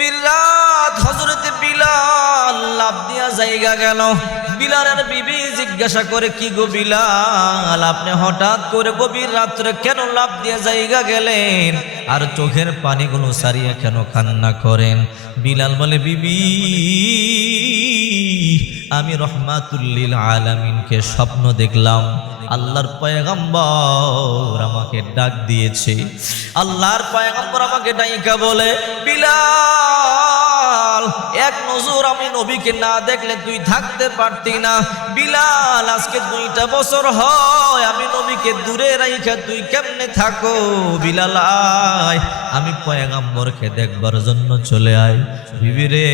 বিরাত হযরত বিলাল লাফ দিয়া জায়গা গেল। বিলালের বিবি জিজ্ঞাসা করে, কি গো বিলাল, আপনি হঠাৎ করে গভীর রাত্রে কেন লাফ দিয়া জায়গা গেলেন, আর চোখের পানিগুলো সারিয়ে কেন কান্না করেন? বিলাল বলে, বিবি, আমি রহমাতুল লিল আলামিনকে স্বপ্ন দেখলাম। আল্লাহর পয়গম্বর আমাকে ডাক দিয়েছে। আল্লাহর পয়গম্বর আমাকে ডাইকা বলে, বিলাল, এক নজর আমি নবীকে না দেখলে তুই থাকতে পারতি না। বিলাল, আজকে 2টা বছর হয় আমি নবীকে দূরে রাইখা তুই কেমনে থাকো? বিলাল আয়, আমি পয়গম্বরকে দেখবার জন্য চলে আয়। বিবি রে,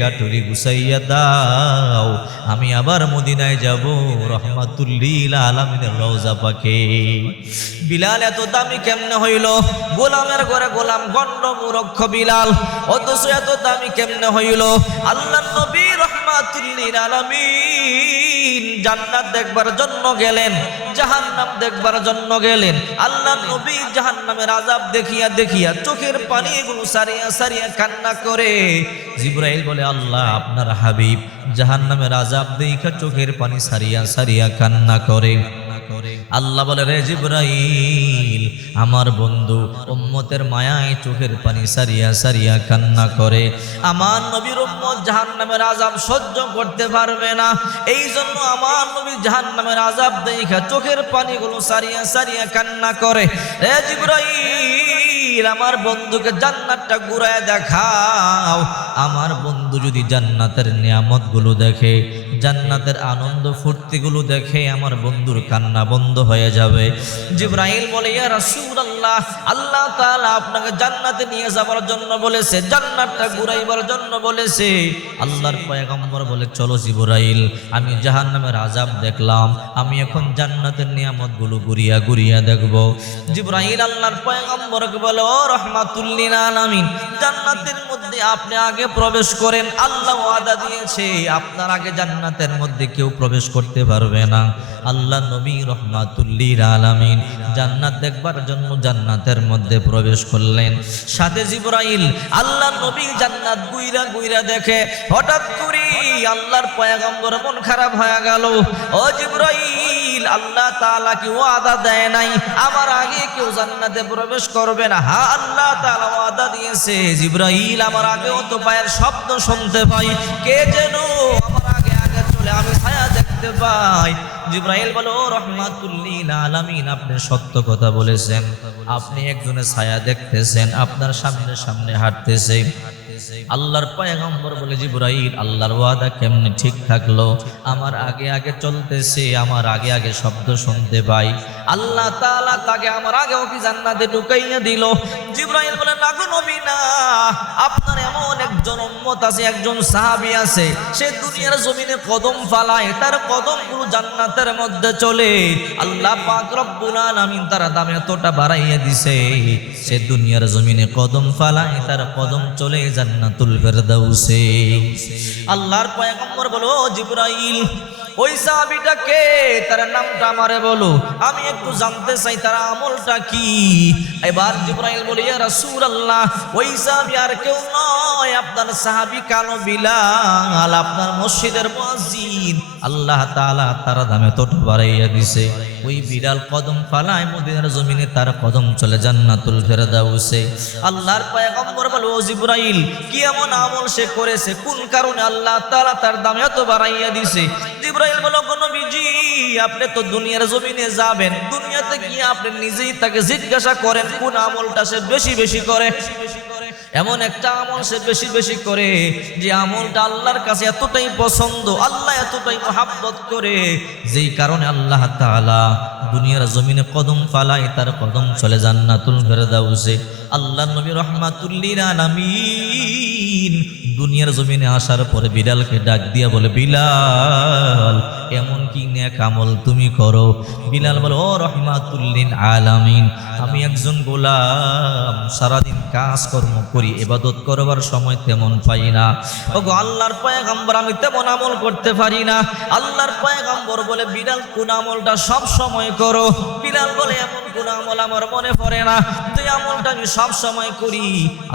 গাটুরি গুছাইয়া দাও, আমি আবার মদিনায় যাব রহমাতুল লিল আলামিনের রওজা পাকে। বিলাল এত দামি কেমনে হইল? গোলামের ঘরে গোলাম গণ্ড মূর্খ বিলাল, অথচ এত দামি কেমনে হইল? আল্লাহর নবী রহমাতুল লিল আলামিন জান্নাত দেখবার জন্য গেলেন, জাহান্নাম দেখবার জন্য গেলেন। আল্লাহর নবী জাহান্নামের আযাব দেখিয়া দেখিয়া চোখের পানিগুলো সারিয়া সারিয়া কান্না করে। জিবরাইল বলে, আল্লাহ আপনার হাবিব জাহান্নামের আযাব দেখা চোখের পানি সারিয়া সারিয়া কান্না করে। আল্লাহ বলে, রে জিবরাইল, আমার বন্ধু উম্মতের মায়ায় চোখের পানি সারিয়া সারিয়া কান্না করে। আমার নবীর উম্মত জাহান্নামের আযাব সহ্য করতে পারবে না, এই জন্য আমার নবী জাহান্নামের আযাব দেখা চোখের পানিগুলো সারিয়া সারিয়া কান্না করে। রে জিবরাইল, আমার বন্ধুকে জান্নাতটা ঘুরায় দেখাও। আমার বন্ধু যদি জান্নাতের নিয়ামতগুলো দেখে, জান্নাতের আনন্দ ফুর্তিগুলো দেখে, আমার বন্ধুর কান্না বন্ধ হয়ে যাবে। জিবরাইল বলে, ইয়া রাসূলুল্লাহ, আল্লাহ তাআলা আপনাকে জান্নাতে নিয়ে যাবার জন্য বলেছে, জান্নাতটা ঘুরাইবার জন্য বলেছে। আল্লাহর পয়গম্বর বলে, চলো জিবরাইল, আমি জাহান্নামের আযাব দেখলাম, আমি এখন জান্নাতের নিয়ামতগুলো ঘুরিয়া ঘুরিয়া দেখব। জিবরাইল আল্লাহর পয়গম্বরকে বলে, ও রহমাতুল লিল আলামিন, জান্নাতের মধ্যে আপনি আগে প্রবেশ করেন, আল্লাহ ওয়াদা দিয়েছে আপনার আগে জান্নাতের মধ্যে কেউ প্রবেশ করতে পারবে না। আল্লাহ নবী রহমাতুল লিল আলামিন জান্নাত দেখবার জন্য জান্নাতের মধ্যে প্রবেশ করলেন। সাথে জিবরাইল আল্লাহ নবী জান্নাত গুইরা গুইরা দেখে। হঠাৎ করে আল্লাহর পয়গম্বর মন খারাপ হয়ে গেল। ও জিবরাইল, আল্লাহ তাআলা কি ওয়াদা দেয় নাই আমার আগে কেউ জান্নাতে প্রবেশ করবে না? হ্যাঁ, আল্লাহ তাআলা ওয়াদা দিয়েছে। জিবরাইল, আমার আগেও তো পায়ের শব্দ শুনতে পাই, কে যেন আমার আগে আগে চলে, আমি ছায়া দেখতে পাই। জিবরাইল বলে, ও রহমাতুল লিল আলামিন, আপনি সত্য কথা বলেছেন, আপনি একজনের ছায়া দেখতেছেন, আপনার সামনে সামনে হাঁটতেছে। আল্লাহর পয়গম্বর বলে, জিবরাইল, আল্লাহর ওয়াদা কেমনে ঠিক থাকলো? আমার আগে আগে চলতেছে, আমার আগে আগে শব্দ শুনতে পাই, আল্লাহ তাআলা তাকে আমার আগেও কি জান্নাতে ঢুকাইয়া দিল? জিবরাইল বলে, না গো নবী, না, আপনার এমন একজন উম্মত আছে, একজন সাহাবী আছে, সে দুনিয়ার জমিনে কদম ফালায়, তার কদমগুলো জান্নাতের মধ্যে চলে। আল্লাহ পাক রব্বুল আলামিন তার দাম এতটা বাড়াইয়া দিছে, সে দুনিয়ার জমিনে কদম ফালায়, তার কদম চলে জান্নাতুল ফেরদাউসে। আল্লাহর পয়গম্বর বলো, জিবরাইল, ওই সাহাবীটা কে? তার নামটা আমারে বলো, আমি একটু জানতে চাই তার আমলটা কি। এবার জিবরাইল বলে, ইয়া রাসূলুল্লাহ, ওই সাহাবী আর কেউ নয়, আপনার সাহাবী কালো বিলাল, আপনার মসজিদের মুয়াজ্জিন। আল্লাহ তাআলা তার দামে তো বাড়াইয়া দিছে। ওই বিলাল কদম ফালায় মদিনার জমিনে, তার কদম চলে জান্নাতুল ফেরদাউসে। আল্লাহর পয়গম্বর বলে, ও জিবরাইল, কি এমন আমল সে করেছে, কোন কারণে আল্লাহ তাআলা তার দাম এত বাড়াইয়া দিছে? জিবরাইল বলে, গো নবীজি, আপনি তো দুনিয়ার জমিনে যাবেন, দুনিয়াতে গিয়ে আপনি নিজেই তাকে জিজ্ঞাসা করেন কোন আমলটা সে বেশি বেশি করে। এমন একটা আমল সে বেশি বেশি করে যে আমলটা আল্লাহর কাছে এতটাই পছন্দ, আল্লাহ এতটাই মহাব্বত করে, যেই কারণে আল্লাহ তাআলা দুনিয়ার জমিনে কদম ফালায়, তার কদম চলে জান্নাতুল ফেরদাউসে। আল্লাহর নবী রহমাতুল লিল আলামিন দুনিয়ার জমিনে আসার পরে বিলালকে ডাক দিয়া বলে, বিলাল, এমন কি নেক আমল তুমি করো? বিলাল বলে, ও রহমাতুল লিল আলামিন, আমি একজন গোলাম, সারাদিন কাজকর্ম করি, ইবাদত করবার সময় তেমন পাই না। ওগো আল্লাহর পয়গম্বর, আমি তেমন আমল করতে পারি না। আল্লাহর পয়গম্বর বলে, বিলাল, কোন আমলটা সব সময় করো? বিলাল বলে, এমন কোন আমল আমার মনে পড়ে না, তুই আমলটা আমি সব সময় করি।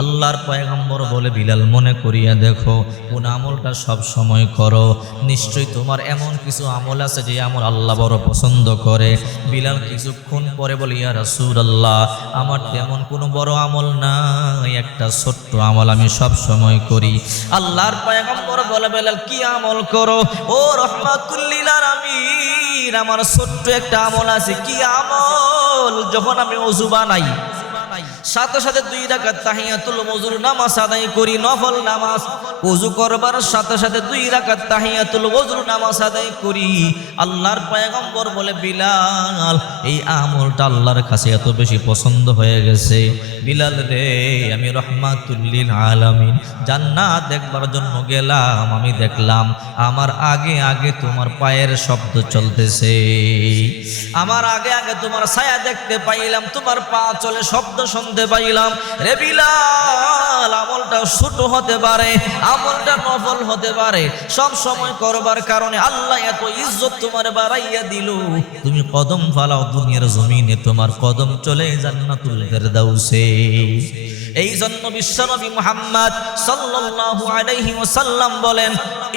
আল্লাহর পয়গম্বর বলে, বিলাল মনে করিয়া দেখো কোন আমলটা সব সময় করো, নিশ্চয়ই তোমার এমন কিছু আমল আছে যে আমল আল্লাহ বড় পছন্দ করে। বিলাল কিছুক্ষণ পরে বলে, ইয়া রাসূলুল্লাহ, আমার তেমন কোনো বড় আমল নাই, একটা ছোট্ট আমল আমি সব সময় করি। আল্লাহর পয়গম্বর বলে, বিলাল কি আমল করো? ও রাহমাতুল লিল আলামিন, আমার ছোট্ট একটা আমল আছে। কি আমল? যখন আমি ওযু বানাই সাথে সাথে 2 রাকাত তাহিয়াতুল ওযুর নামাজ আদায় করি, নফল নামাজ। ওযু করবার সাথে সাথে 2 রাকাত তাহিয়াতুল ওযুর নামাজ আদায় করি। আল্লাহর পয়গম্বর বলে, বিলাল এই আমলটা আল্লাহর কাছে এত বেশি পছন্দ হয়ে গেছে, বিলাল রে, আমি রাহমাতুল লিল আলামিন জান্নাত দেখবার জন্য গেলাম, আমি দেখলাম আমার আগে আগে তোমার পায়ের শব্দ চলতেছে, আমার আগে আগে তোমার ছায়া দেখতে পাইলাম, তোমার পা চলে শব্দ শুনতে পাইলাম। রে বিলাল, আমলটা ছোট হতে পারে, আমলটা নফল হতে পারে, সব সময় করবার কারণে আল্লাহ এত ইজ্জত তোমার বাড়াইয়া দিল, তুমি কদম ফালাও দুনিয়ার জমিনে, তোমার কদম চলে জান্নাতুল ফেরদাউসে। এই জন্য বিশ্বনবী মুহাম্মদ সাল্লাল্লাহু আলাইহি ওয়াসাল্লাম বলেন,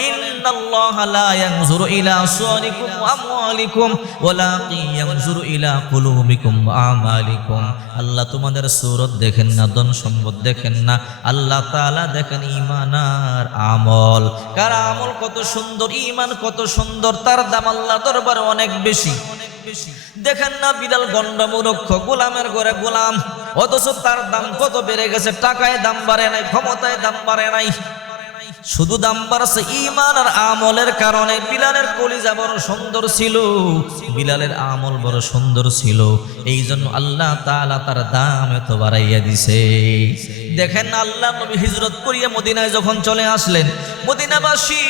ইন্নাল্লাহা লা ইয়ানজুরু ইলা সুওয়ারিকুম ওয়া আমওয়ালিকুম ওয়ালাকিন ইয়ানজুরু ইলা কুলুবিকুম ওয়া আমালিকুম। আল্লাহ তোমাদের সূরত দেখেন না, ধন সম্পদ দেখেন না, আল্লাহ তাআলা দেখেন ঈমান আর আমল। কার আমল কত সুন্দর, ঈমান কত সুন্দর, তার দাম আল্লাহর দরবারে অনেক বেশি। দেখেন না, বিলাল গণ্ডমূর্খ, গোলামের ঘরে গোলাম, অথচ তার দাম কত বেড়ে গেছে। টাকায় দাম বাড়ে নাই, ক্ষমতায় দাম বাড়ে নাই, শুধু দাম বাড়ছে ঈমান আর আমলের কারণে। বিলালের কলিজা বড় সুন্দর ছিল, বিলালের আমল বড় সুন্দর ছিল, এই জন্য আল্লাহ তাআলা তার দাম এত বাড়াইয়া দিছে। দেখেন না, আল্লাহ নবী হিজরত করিয়া মদিনায় যখন চলে আসলেন, মদিনাবাসী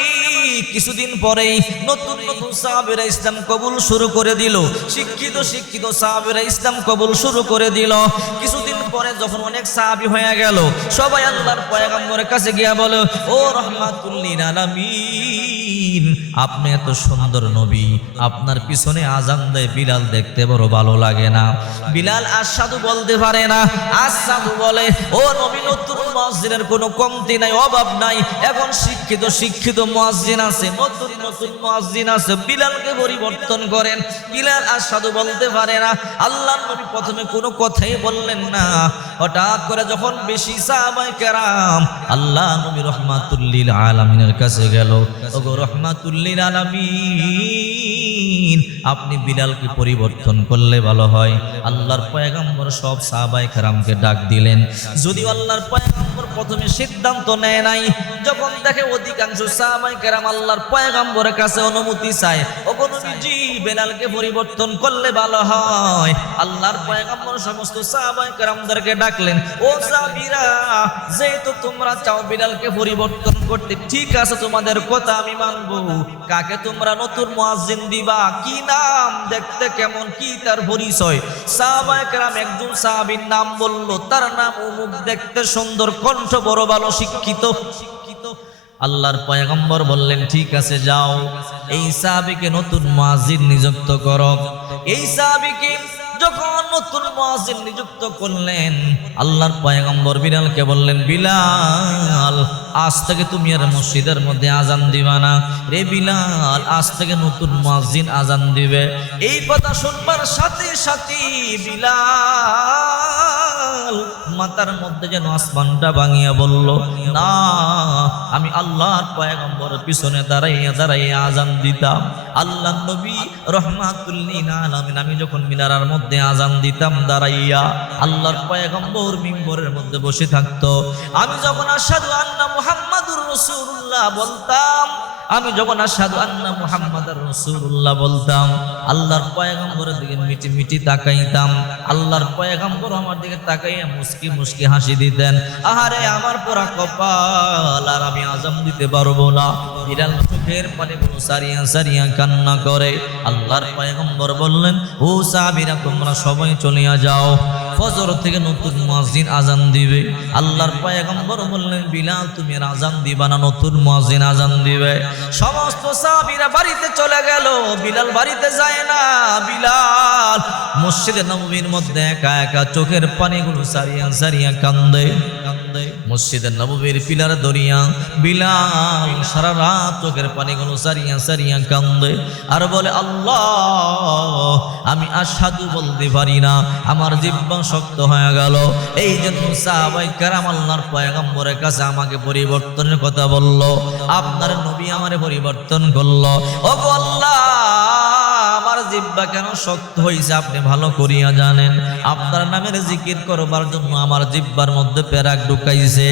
কিছুদিন পরেই নতুন নতুন সাহাবীরা ইসলাম কবুল শুরু করে দিল, শিক্ষিত শিক্ষিত সাহাবীরা ইসলাম কবুল শুরু করে দিল। কিছুদিন পরে যখন অনেক সাহাবী হয়ে গেল, সবাই আল্লাহর পয়গম্বরের কাছে গিয়া বলে, ও রাহমাতুল লিল আলামিন, আপনি এত সুন্দর নবী, আপনার পিছনে আজান দেয় বিলাল, দেখতে বড় ভালো লাগে না। বিলাল আশহাদু বলতে পারে না, আশহাদু বলে। ও নবী, নতুন মুয়াজ্জিনের কোনো কমতি নাই, অভাব নাই, এখন শিক্ষিত শিক্ষিত মুয়াজ্জিন আছে, নতুন নতুন মুয়াজ্জিন আছে, বিলালকে পরিবর্তন করেন। বিলাল আশহাদু বলতে পারে না। আল্লাহর নবী প্রথমে কোনো কথাই বললেন না। হঠাৎ করে যখন বেশি সাহাবায়ে কেরাম আল্লাহ নবী রাহমাতুল লিল আলামিনের কাছে গেল, ওগো রাহমাতুল লিল আলামিন, আপনি বিলালকে পরিবর্তন করলে ভালো হয়। আল্লাহর পয়গম্বর সব সাহাবায়ে কেরামকে ডাক দিলেন। যদিও আল্লাহর পয়গম্বর প্রথমে সিদ্ধান্ত নেয় নাই, যখন দেখে অধিকাংশ সাহাবায়ে কেরাম আল্লাহর পয়গম্বরের কাছে অনুমতি চায়, ওগো নবীজি, বিলালকে পরিবর্তন করলে ভালো হয়, আল্লাহর পয়গম্বর সমস্ত সাহাবায়ে কেরামদেরকে ডাকলেন, ও সাহাবীরা, যেহেতু তোমরা চাও বিলালকে পরিবর্তন করতে, ঠিক আছে, তোমাদের কথা আমি মানব। কাকে তোমরা নতুন মুয়াজ্জিন দিবা? কি নাম, দেখতে কেমন, কি তার পরিচয়? সাহাবায়ে কেরাম একজন সাহাবীর নাম বলল, তার নাম অমুক, দেখতে সুন্দর, কণ্ঠ বড় ভালো, শিক্ষিত। আল্লাহর পয়গম্বর বললেন, ঠিক আছে, যাও, এই সাহাবীকে নতুন মুয়াজ্জিন নিযুক্ত করো। এই সাহাবীকে যখন নতুন মুয়াজ্জিন নিযুক্ত করলেন, আল্লাহর পয়গম্বর বিলালকে বললেন, বিলাল, আজ থেকে তুমি আর মসজিদের মধ্যে আজান দিবা না। রে বিলাল, আজ থেকে নতুন মুয়াজ্জিন আজান দিবে। এই কথা শুনবার সাথে সাথে বিলাল মাথার মধ্যে যেন আসমানটা ভাঙিয়া বলল, না, আমি আল্লাহর পয়গম্বরের পিছনে দাঁড়াইয়া দাঁড়াইয়া আজান দিতাম। আল্লাহ নবী রাহমাতুল লিল আলামিন আমি যখন মিনারার মধ্যে আজান দিতাম দাঁড়াইয়া, আল্লাহর পয়গম্বর মিম্বরের মধ্যে বসে থাকতো। আমি যখন আশহাদু আন্না মুহাম্মাদুর রাসূলুল্লাহ বলতাম, আমি যখন আশহাদু আন্না মুহাম্মাদুর রাসূলুল্লাহ বলতাম, আল্লাহর পয়গম্বরের দিকে মিটি মিটি তাকাইতাম। আল্লাহর পয়গম্বর আমার দিকে তাকাইয়া মুস্কি মুস্কি হাসি দিতেন। আহারে আমার পোড়া কপাল, আর আমি আজান দিতে পারবো না। বিলাল চোখের পানি গুলো সারিয়া সারিয়া কান্না করে। আল্লাহর পয়গম্বর বললেন, ও সাহাবীরা, তোমরা সবাই চলিয়া যাও। ফজর থেকে নতুন মুয়াজ্জিন আজান দিবে। আল্লাহর পয়গম্বর বললেন, বিলাল তুমি আর আজান দিবা না, নতুন মুয়াজ্জিন আজান দিবে। সমস্ত সাহাবীরা বাড়িতে চলে গেল, বিলাল বাড়িতে যায় না। বিলাল মসজিদে নববীর মধ্যে একা একা চোখের পানিগুলো সারিয়া সারিয়া কান্দে। মসজিদের নববীর পিলার দরিয়া বিলাল সারা রাত চোখের পানিগুলো সারিয়া সারিয়া কান্দে আর বলে, আল্লাহ আমি আশহাদু বলতে পারি না, আমার জিহ্বা শক্ত হয়ে গেল। এই জন্য সাহাবায়ে কেরাম আল্লাহর পয়গম্বরের কাছে আমাকে পরিবর্তনের কথা বলল, আপনার নবী আমারে পরিবর্তন করলো। ওগো আল্লাহ, আমার জিহ্বা কেন শক্ত হইছে আপনি ভালো করিয়া জানেন। আপনার নামের জিকির করবার জন্য আমার জিহ্বার মধ্যে পেরাক ঢুকাইছে।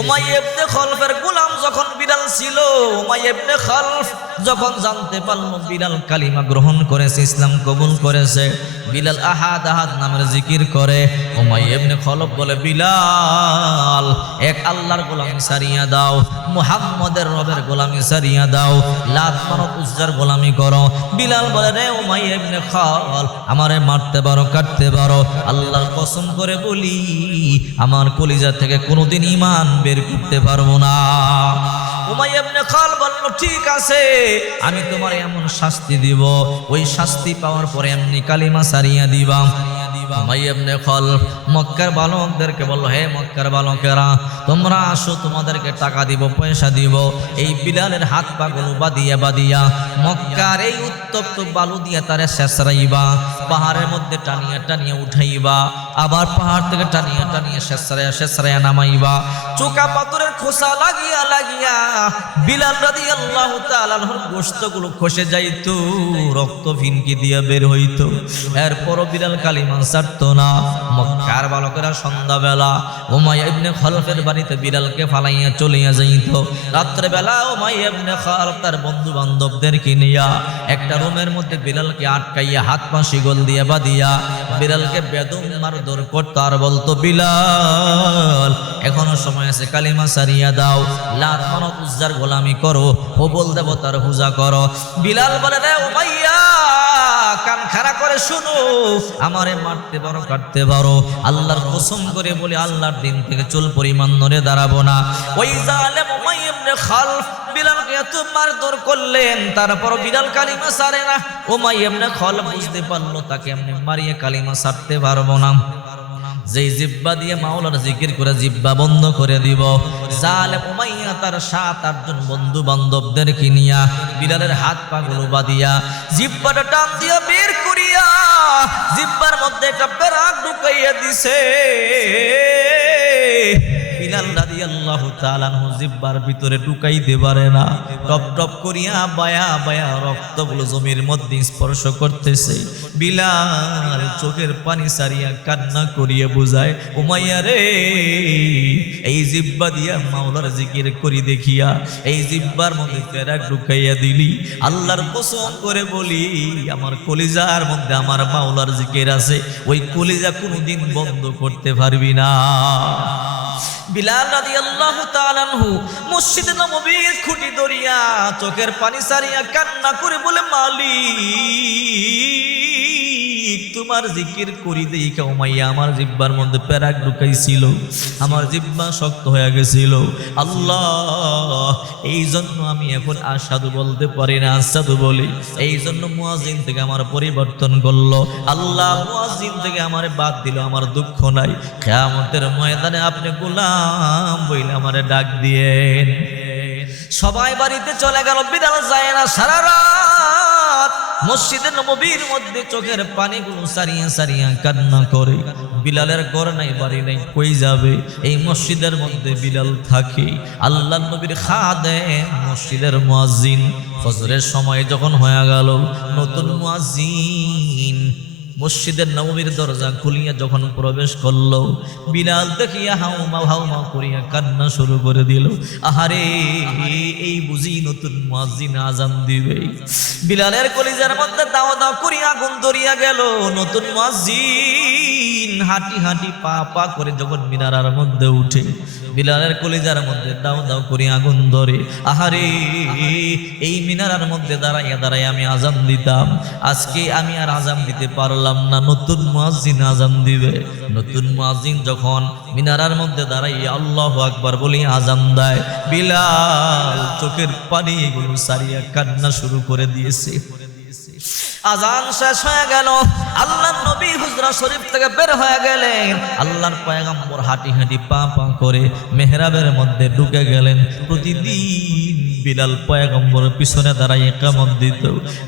উমাইয়া ইবনে খালফের গোলাম যখন বিলাল ছিল, উমাইয়া ইবনে খালফ যখন জানতে পারল বিলাল কালিমা গ্রহণ করেছে, ইসলাম কবুল করেছে, বিলাল আহাদ আহাদ নামের জিকির করে। উমাইয়া ইবনে খালফ বলে, বিলাল এক আল্লাহর গোলামি সারিয়া দাও, মুহাম্মদের রবের গোলামি সারিয়া দাও, লাত মানত উজ্জার গোলামি করো। বিলাল বলে, রে উমাইয়া ইবনে খালফ, আমারে মারতে পারো কাটতে পারো, আল্লাহর কসম করে বলি আমার কলিজা থেকে কোনোদিন ঈমান বের করতে পারবো না। উমাইয়া ইবনে খালফ বলল, ঠিক আছে, আমি তোমার এমন শাস্তি দিব, ওই শাস্তি পাওয়ার পরে এমনি কালিমা সারিয়া দিবা। উমাইয়া ইবনে খালফ মক্কার বালকদেরকে বলল, হে মক্কার বালকেরা, তোমরা আসো, তোমাদেরকে টাকা দিব, পয়সা দিব, এই বিলালের হাত পা গুলো বাঁধিয়া বাঁধিয়া মক্কার এই উত্তপ্ত বালু দিয়ে তারে শেষরাইবা, পাহাড়ের মধ্যে টানিয়া টানিয়া উঠাইবা, আবার পাহাড় থেকে টানিয়া টানিয়া শেষরাইয়া নামাইবা, চোকা পাথরের খোসা লাগিয়া লাগিয়া বিলাল রাদিয়াল্লাহু তাআলা আনহুর গোশতগুলো খসে যাইতো, রক্ত ফিনকি দিয়া বের হইতো। এরপরও বিলাল কালিমা ছাড়তো না। মক্কার বালকেরা সন্ধ্যাবেলা উমাইয়া ইবনে খালফের বাড়িতে বিলালকে ফালাইয়া চলিয়া যাইত। রাত্রেবেলা উমাইয়া ইবনে খালফ তার বন্ধু বান্ধবদেরকে নিয়া একটা রুমের মধ্যে বিলালকে আটকাইয়া হাত পা শিকল দিয়া বাঁধিয়া বিলালকে বেদম মারধর করত আর বলতো, বিলাল এখনো সময় আছে, কালিমা সারিয়া দাও, লাত মানত উজ্জার গোলামি করো, প্রবল দেবতার পূজা করো। বিলাল বলে, রে উমাইয়া, কান খাড়া করে শুনো, আমারে মারতে পারো কাটতে পারো, আল্লাহর কসম করে বলি আল্লাহর দিন থেকে চুল পরিমাণ নড়ে দাঁড়াবো না। ওই জালেম উমাইয়া ইবনে খালফ বিলালকে এত মারধর করলেন, তারপর বিলাল কালিমা ছাড়ে না। উমাইয়া ইবনে খালফ বুঝতে পারলো তাকে এমনি মারিয়ে কালিমা ছাড়তে পারবো না, যেই জিহ্বা দিয়ে মাওলার জিকির করে জিহ্বা বন্ধ করে দিব। জালেম উমাইয়া তার 7-8 জন বন্ধু বান্ধবদেরকে নিয়া বিলালের হাত পা গুলো বাঁধিয়া জিহ্বাটা টান দিয়া বের করিয়া জিহ্বার মধ্যে একটা পেরাক ঢুকাইয়া দিছে। বিলাল রাদিয়াল্লাহু তাআলা আনহু জিহ্বার ভিতরে ঢুকাইতে পারে না, টপ টপ করিয়া বায়া বায়া রক্তগুলো জমির মধ্যে স্পর্শ করতেছে। বিলাল চোখের পানি সারিয়া কান্না করিয়া বুঝায়, উমাইয়া রে, এই জিহ্বা দিয়া মাওলার জিকির করি দেখিয়া এই জিহ্বার মধ্যে পেরাক ঢুকাইয়া দিলি, আল্লাহর কসম করে বলি আমার কলিজার মধ্যে আমার মাওলার জিকির আছে, ওই কলিজা কোনোদিন বন্ধ করতে পারবি না। বিলাল রাদিয়াল্লাহু তাআলা আনহু মসজিদে নববীর খুঁটি ধরিয়া চোখের পানি সারিয়া কান্না করে বলে, মালিক তোমার জিকির করি দেইখা উমাইয়া আমার জিহ্বার মধ্যে পেরাক ঢুকাইছিল, আমার জিহ্বা শক্ত হয়ে গেছিল। আল্লাহ, এই জন্য আমি এখন আশহাদু বলতে পারি না, আশহাদু বলি, এই জন্য মুয়াজ্জিন থেকে আমার পরিবর্তন করলো। আল্লাহ মুয়াজ্জিন থেকে আমার বাদ দিল, আমার দুঃখ নাই। কিয়ামতের ময়দানে আপনি গোলাম বইলে আমারে ডাক দিয়েন। সবাই বাড়িতে চলে গেল, বিলাল যায় না। সারা রাত মসজিদে নববীর মধ্যে চোখের পানিগুলো সারিয়া সারিয়া কান্না করে। বিলালের ঘর নাই, বাড়ি নাই, কই যাবে? এই মসজিদের মধ্যে বিলাল থাকে, আল্লাহর নবীর খাদেম, মসজিদের মুয়াজ্জিন। ফজরের সময় যখন হয়ে গেল, নতুন মুয়াজ্জিন মসজিদের নববীর দরজা খুলিয়া যখন প্রবেশ করলো, বিলাল দেখিয়া হাউমাউ হাউমাউ করিয়া কান্না শুরু করে দিল। আহারে, এই বুঝি নতুন মুয়াজ্জিন আজান দিবে। বিলালের কলিজার মধ্যে দাও দাও করিয়া আগুন ধরিয়া গেল। নতুন মুয়াজ্জিন হাঁটি হাঁটি পা পা করে যখন মিনারার মধ্যে উঠে, বিলালের কলিজার মধ্যে দাও দাও করে আগুন ধরে। আহারে, এই মিনারার মধ্যে দাঁড়াইয়া দাঁড়াইয়া আমি আজান দিতাম, আজকে আমি আর আজান দিতে পারলাম না, নতুন মুয়াজ্জিন আজান দিবে। নতুন মুয়াজ্জিন যখন মিনারার মধ্যে দাঁড়াইয়া আল্লাহু আকবার বলে আজান দেয়, বিলাল চোখের পানিগুলো সারিয়া কান্না শুরু করে দিয়েছে। আজান শেষ হয়ে গেল, আল্লাহর নবী হুজরা শরীফ থেকে বের হয়ে গেলেন। আল্লাহর পয়গম্বর হাঁটি হাঁটি পা পা করে মেহরাবের মধ্যে ঢুকে গেলেন। প্রতিদিন বিলাল পয়গম্বরের পিছনে দাঁড়ায় ইকামত দিত।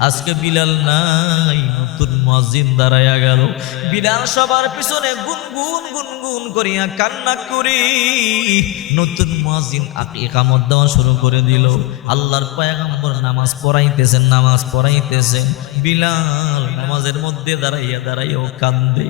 আজকে বিলাল নাই, নতুন মুয়াজ্জিন দাঁড়াইয়া গেল। বিলাল সবার পিছনে গুনগুন গুনগুন করিয়া কান্না করি নতুন মুয়াজ্জিন ইকামত দেওয়া শুরু করে দিল। আল্লাহর পয়গম্বর নামাজ পড়াইতেছেন, বিলাল নামাজের মধ্যে দাঁড়াইয়া দাঁড়াইয়াও কান্দে।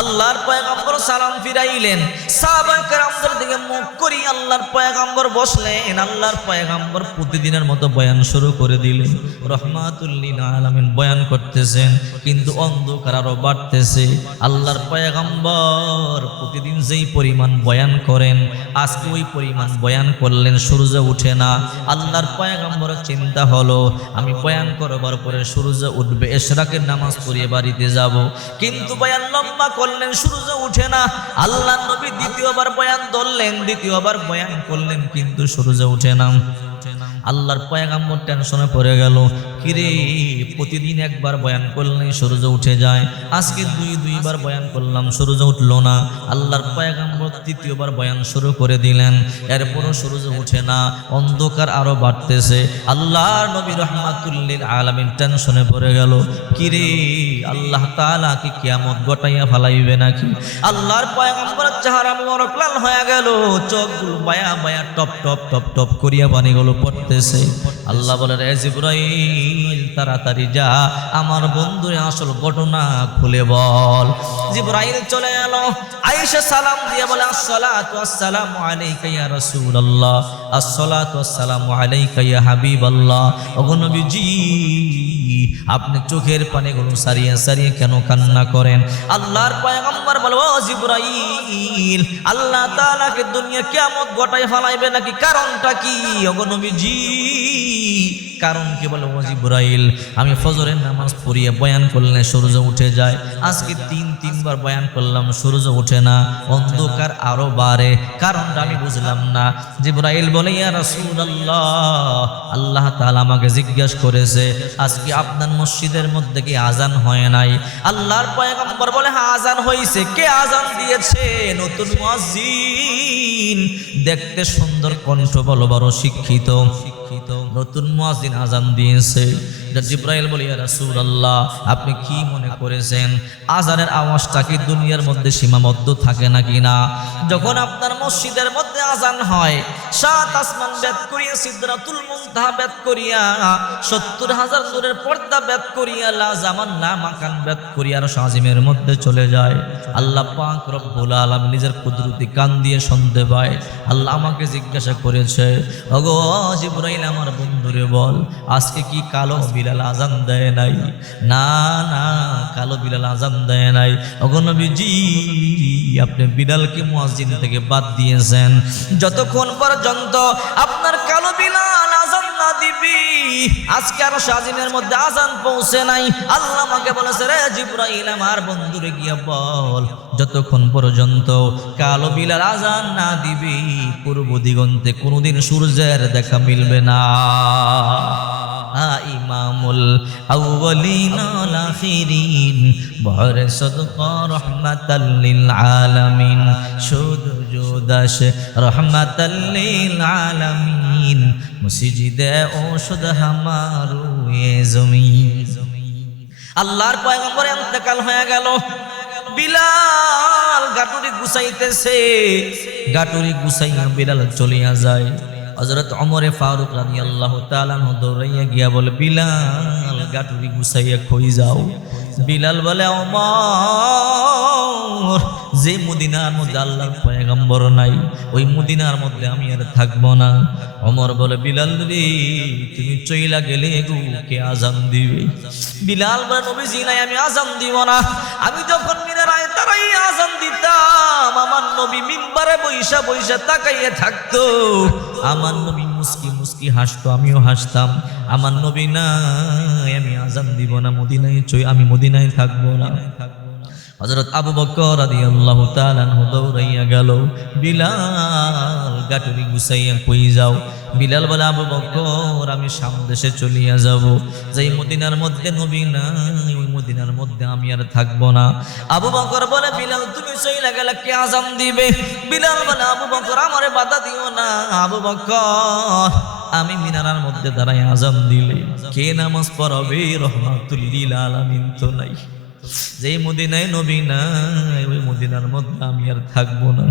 আল্লাহর পয়গম্বর সালাম ফিরাইলেন, সাহাবায়ে কেরামদের দিকে মুখ করি আল্লাহর পয়গম্বর বসলেন। আল্লাহর পয়গম্বর প্রতিদিনের মতো বয়ান শুরু করে দিলেন। রহমাতুল লিল আলামিন বয়ান করতেছেন, কিন্তু অন্ধকার আরো বাড়তেছে। আল্লাহর পয়গম্বর প্রতিদিন যেই পরিমাণ বয়ান করেন, আজকে ওই পরিমাণ বয়ান করলেন, সূর্য উঠে না। আল্লাহর পয়গম্বরের চিন্তা হলো, আমি বয়ান করবার পরে সূর্য উঠবে, ইশরাকের নামাজ পড়িয়ে বাড়িতে যাব। কিন্তু বয়ান লম্বা করলেন, সূর্য উঠে না। আল্লাহর নবী দ্বিতীয়বার বয়ান ধরলেন, দ্বিতীয়বার বয়ান করলেন, কিন্তু সূর্য উঠে না। আল্লাহর পয়গম্বর টেনশনে পড়ে গেল, কিরে প্রতিদিন একবার বয়ান করলেই সূর্য উঠে যায়, আজকে দুইবার বয়ান করলাম সূর্য উঠলো না। আল্লাহর পয়গম্বর তৃতীয়বার বয়ান শুরু করে দিলেন, এরপরও সূর্য উঠে না, অন্ধকার আরো বাড়তেছে। আল্লাহর নবী রহমাতুল লিল আলামিন টেনশনে পড়ে গেল, কিরে আল্লাহ তাআলা কি কিয়ামত ঘটাইয়া ফেলাইবে নাকি? আল্লাহর পয়গম্বরের চেহারা মোবারক লাল হয়ে গেল, চোখগুলো বায়া বায়া টপ টপ টপ টপ করিয়া পানিগুলো পড়তেছে। আল্লাহ বলেন, এ জিবরাইল তাড়াতাড়ি যা, আমার বন্ধুর আসল ঘটনা খুলে বল। জিবরাইল চলে এলো, আয়েশা সালাম দিয়ে বলে, আসসালাতু ওয়াসসালামু আলাইকা ইয়া রাসূলুল্লাহ, আসসালাতু ওয়াসসালামু আলাইকা ইয়া হাবিবাল্লাহ। ওগো নবীজি, আপনি চোখের পানিগুলো সারিয়ে সারিয়ে কেন কান্না করেন? আল্লাহর পয়গম্বর বলে, ও জিবরাইল, আল্লাহ তাআলাকে দুনিয়া কিয়ামত ঘটায় ফেলাইবে নাকি? কারণটা কি? ওগো নবীজি, কারণ কি? বলে, ও জিবরাইল, আমি ফজরের নামাজ পড়িয়ে বয়ান করলে সূর্য উঠে যায়, আজকে তিনবার বয়ান করলাম সূর্য উঠে না, অন্ধকার আরো বাড়ে, কারণটা আমি বুঝলাম না। জিবরাইল বলে, ইয়া রাসূলুল্লাহ, আল্লাহ তাআলা আমাকে জিজ্ঞাসা করেছে, আজকে আপনার মসজিদের মধ্যে কি আজান হয় নাই? আল্লাহর পয়গম্বর বলে, হ্যাঁ আজান হয়েছে। কে আজান দিয়েছে? নতুন মুয়াজ্জিন, দেখতে সুন্দর, কণ্ঠ বলো বড় শিক্ষিত, নতুন মুয়াজ্জিন আজান দিয়েছে। জিবরাইল বলে, ইয়া রাসূলুল্লাহ, আপনি কি মনে করেছেন আজানের আওয়াজটা কি দুনিয়ার মধ্যে সীমাবদ্ধ থাকে নাকি না? যখন আপনার মসজিদের মধ্যে আজান হয়, 7 আসমান বেদ করিয়া, সিদরাতুল মুনতাহা বেদ করিয়া, 70,000 নূরের পর্দা বেদ করিয়া, লা জামান লা মাকান বেদ করিয়া আর শাজিমের মধ্যে চলে যায়। আল্লাহ পাক রব্বুল আলামিন নিজের কুদরতি কান দিয়ে শুনতে পায়। আল্লাহ আমাকে জিজ্ঞাসা করেছে, ওগো জিবরাইল, আমার বন্ধুরে বল, আজকে কি কালো বিলাল আজান দেয় নাই? না না, কালো বিলাল আজান দেয় নাই। ওগো নবীজি, আপনি বিলালকে মুয়াজ্জিন থেকে বাদ দিয়েছেন। যতক্ষণ পর্যন্ত আপনার কালো বিলাল আজান না দিবি, আজকে আরো শাজিমের মধ্যে আজান পৌঁছে নাই। আল্লাহ আমাকে বলেছে, রে জিবরাইল, আমার বন্ধুরে গিয়া বল, যতক্ষণ পর্যন্ত কালো বিলাল আজান না দিবি, পূর্ব দিগন্তে কোনোদিন সূর্যের দেখা মিলবে না। ইমামুল আউয়ালিন ওয়াল আখিরিন, বহরে সদকা রহমাতাল লিল আলামিন, শুধু জুদাশ রহমাতাল লিল আলামিন, মসজিদে ওষুধ হামারু এ জমিন। আল্লাহর পয়গম্বর ইন্তেকাল হয়ে গেল। বিলাল গাটুরি গুছাইতেছে, গাটুরি গুছাইয়া বিলাল চলিয়া যায়। হযরত ওমরে ফারুক রাদিয়াল্লাহু তাআলা আনহু দৌড়াইয়া গিয়া বলে, বিলাল গাটুরি গুছাইয়া কই যাও? বিলাল বলে ওমর, যে মদিনার মধ্যে আল্লাহর পয়গম্বর নাই ওই মদিনার মধ্যে আমি আর থাকবো না। ওমর বলে বিলাল রে, তুমি চইলা গেলে কে আজান দিবে? বিলাল বলে নবীজি নাই, আমি আজান দিব না। আমি যখন মিনারায় তারাই আজান দিতাম, আমার নবী মিম্বারে বইসা বইসা তাকাইয়া থাকতো, আমার নবী মুস্কি মুস্কি হাসতো, আমিও হাসতাম। আমার নবী নাই, আমি আজান দিব না, মদিনায় আমি মদিনায় থাকবো না। হযরত আবু বকর রাদিয়াল্লাহু তাআলা আনহু দৌড়াইয়া গেল, বিলাল গাটুরি গুছাইয়া কই যাও? বিলাল বলে আবু বকর, আমি সামদেশে চলিয়া যাব, যেই মদিনার মধ্যে নবী নাই ওই মদিনার মধ্যে আমি আর থাকবো না। আবু বকর বলে বিলাল তুমি চইলা গেলে কে আজান দিবে? বিলাল বলে আবু বকর আমারে বাধা দিও না। আবু বকর, আমি মিনারার মধ্যে দাঁড়াই আজান দিলে কে নামাজ পড়াবে? রহমাতুল লিল আলামিন তো নাই। যে মদিনায় নবী নাই ওই মদিনার মধ্যে আমি আর থাকবো না।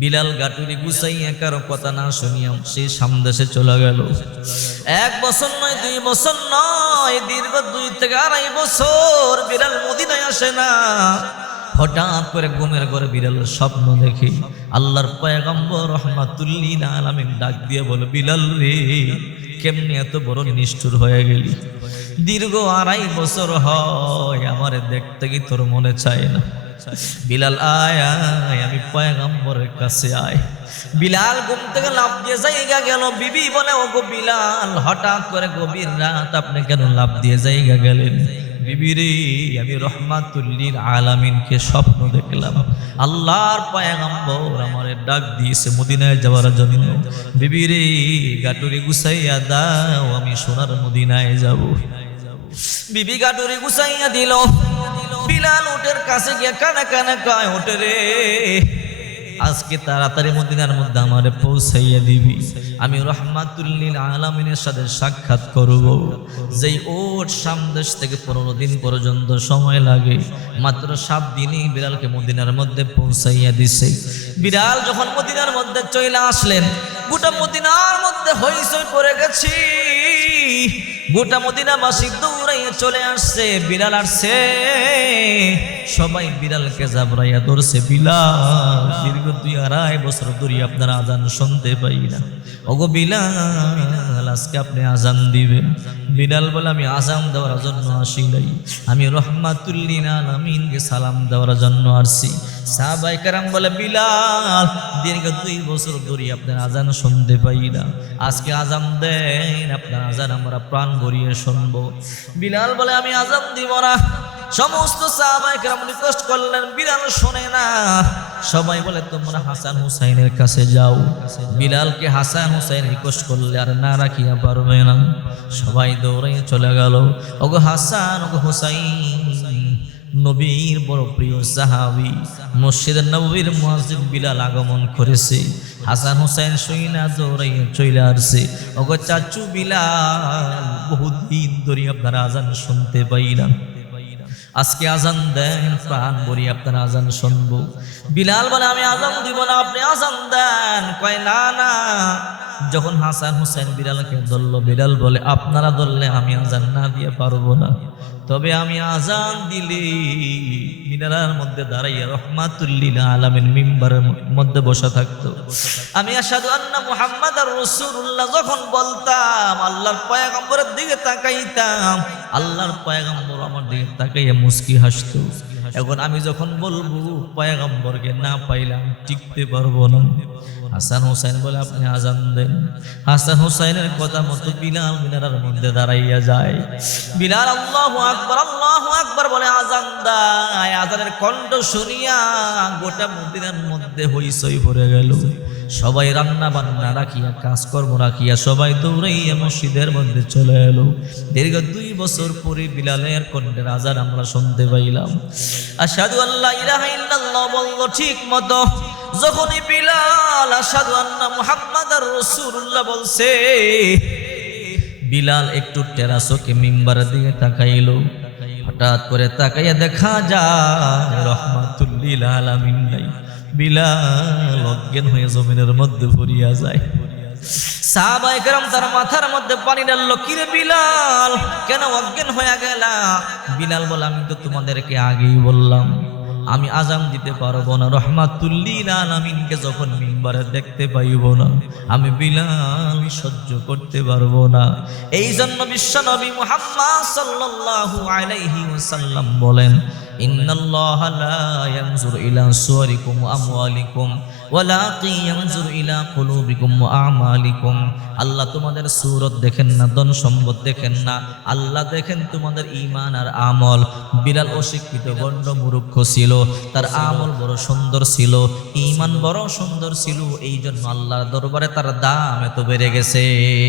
বিলাল গাটুরি গুছাইয়া কারো কথা না শুনিয়া সে সামদেশে চলে গেল। 1 বছর নয়, 2 বছর নয়, দীর্ঘ 2 থেকে 2.5 বছর বিলাল মদিনায় আসে না। হঠাৎ করে ঘুমের ঘরে বিলালের স্বপ্ন দেখে আল্লাহর পয়গম্বর রহমাতুল লিল আলামিন ডাক দিয়ে বলে, বিলাল রে, কেমনে এত বড় নিষ্ঠুর হয়ে গেলি? দীর্ঘ 2.5 বছর হয় আমারে দেখতে কি তোর মনে চায় না? বিলাল আয় আয়, আমি পয়গম্বরের কাছে আয়। বিলাল ঘুম থেকে লাফ দিয়ে জায়গা গেল। বিবি বলে ওগো বিলাল, হঠাৎ করে গভীর রাত আপনি কেন লাফ দিয়ে জায়গা গেলেন? বিবি রে, আমি রহমাতুল লিল আলামিনকে স্বপ্ন দেখলাম, আল্লাহর পয়গম্বর আমারে ডাক দিয়েছে মদিনায় যাওয়ার জন্য। বিবি রে, গাটুরি গুছাইয়া দাও, আমি সোনার মদিনায় যাব। বিবি গাটুরি গুছাইয়া দিল। বিলাল উটের কাছে গিয়ে কানে কানে কয়, ওটে রে, আজকে তাড়াতাড়ি মদিনার মধ্যে আমারে পৌঁছাইয়া দিবি, আমি রহমাতুল লিল আলামিনের সাথে সাক্ষাৎ করব। যেই ওট সামদেশ থেকে 15 দিন পর্যন্ত সময় লাগে, মাত্র 7 দিনই বিলালকে মদিনার মধ্যে পৌঁছাইয়া দিছে। বিলাল যখন মদিনার মধ্যে চলে আসলেন, গোটা মদিনার মধ্যে হইচই পড়ে গেছি। গোটা মদিনাবাসী দৌড়াইয়া চলে আসছে, বিলাল আসছে। সবাই বিলালকে জাবরাইয়া ধরছে, বিলাল দীর্ঘ 2.5 বছর ধরে আপনার আজান শুনতে পাই না। ওগো বিলাল, আজকে আপনি আজান দিবেন। বিলাল বলে আমি আজান দেওয়ার জন্য আসি নাই, আমি রহমাতুল লিল আলামিনকে সালাম দেওয়ার জন্য আসছি। সাহাবায়ে কেরাম বলে, বিলাল দীর্ঘ 2 বছর ধরে আপনার আজান শুনতে পাই না, আজকে আজান দেন, আপনার আজান আমরা প্রাণ ভরিয়ে শুনবো। বিলাল বলে আমি আজান দিব না। সমস্ত সাহাবায়ে কেরাম রিকোয়েস্ট করলেন, বিলাল শোনে না। সবাই বলে তোমরা হাসান হুসাইনের কাছে যাও। বিলালকে হাসান হুসাইন রিকোয়েস্ট করলে আর না রাখিয়া পারবে না। সবাই দৌড়ে চলে গেল। ওগো হাসান, ওগো হুসাইন, নবীর বড় প্রিয় সাহাবী, মসজিদের নববীর মুয়াজ্জিন বিলাল আগমন করেছে। হাসান হুসাইন শুইনা দৌড়াইয়া চলে আসছে। ওগো চাচু বিলাল, বহুদিন ধরে আপনার আজান শুনতে পাই না, আজকে আজান দেন, প্রাণ ভরি আপনার আজান শুনবো। বিলাল বলে আমি আজান দিব না, আপনি আজান দেন। কয় না না। যখন হাসান হুসাইন বিলালকে ধরল, বিলাল বলে আপনারা ধরলে আমি আজান না দিয়ে পারবো না, তবে আমি আজান দিলে মিনারার মধ্যে দাঁড়াইয়া রহমাতুল লিল আলামিন মিম্বারের মধ্যে বসা থাকতো। আমি আশহাদু আন্না মুহাম্মাদার রাসূলুল্লাহ যখন বলতাম, আল্লাহর পয়গম্বরের দিকে তাকাইতাম, আল্লাহর পয়গম্বর আমার দিকে তাকাইয়া মুস্কি হাসতো। এখন আমি যখন বলবো পয়গম্বরকে না পাইলাম টিকতে পারবো না। হাসান হুসাইন বলে আপনি আজান দেন। হাসান হুসাইনের কথা মতো বিলাল মিনারার মধ্যে দাঁড়াইয়া যায়। বিলাল আল্লাহু আকবার বলে আজান দেয়। আজানের কণ্ঠ শুনিয়া গোটা মদিনার মধ্যে হইচই পড়ে গেল। সবাই রান্না বান্না রাখিয়া, কাজকর্ম রাখিয়া সবাই দৌড়াইয়া মসজিদের মধ্যে চলে এলো। দীর্ঘ 2 বছর পরে বিলালের কণ্ঠের আজান আমরা শুনতে পাইলাম। আশহাদু আল্লা ইলাহা ইল্লাল্লাহ বলল ঠিক মতো। যখনই বিলাল আশহাদু আন্না মুহাম্মাদার রাসূলুল্লাহ বলছে, বিলাল একটু টেরাসকে মিম্বারের দিকে তাকাইলো। হঠাৎ করে তাকাইয়া দেখা যায় রহমাতুল লিল আলামিন নাই। বিলাল অজ্ঞান হয়ে জমিনের মধ্যে পড়িয়া যায়। সাহাবায়ে কেরাম তার মাথার মধ্যে পানি ঢাললো, কিরে বিলাল কেন অজ্ঞান হয়ে গেলা? বিলাল বলে, আমি তো তোমাদেরকে আগেই বললাম আমি আজান দিতে পারবো না, রহমাতুল লিল আলামিনকে যখন মিম্বারে দেখতে পাইব না আমি বিলাল সহ্য করতে পারবো না। এই জন্য বিশ্বনবী মুহাম্মদ সাল্লাল্লাহু আলাইহি ওয়াসাল্লাম বলেন, ইন্নাল্লাহা লা ইয়ানজুরু ইলা সুওয়ারিকুম ওয়া আমওয়ালিকুম ওয়ালাকিন ইয়ানজুরু ইলা কুলুবিকুম ওয়া আমালিকুম। আল্লাহ তোমাদের সূরত দেখেন না, ধন সম্পদ দেখেন না, আল্লাহ দেখেন তোমাদের ঈমান আর আমল। বিলাল অশিক্ষিত গণ্ড মূর্খ ছিল, তার আমল বড় সুন্দর ছিল, ঈমান বড় সুন্দর ছিল, এই জন্য আল্লাহর দরবারে তার দাম এত বেড়ে গেছে।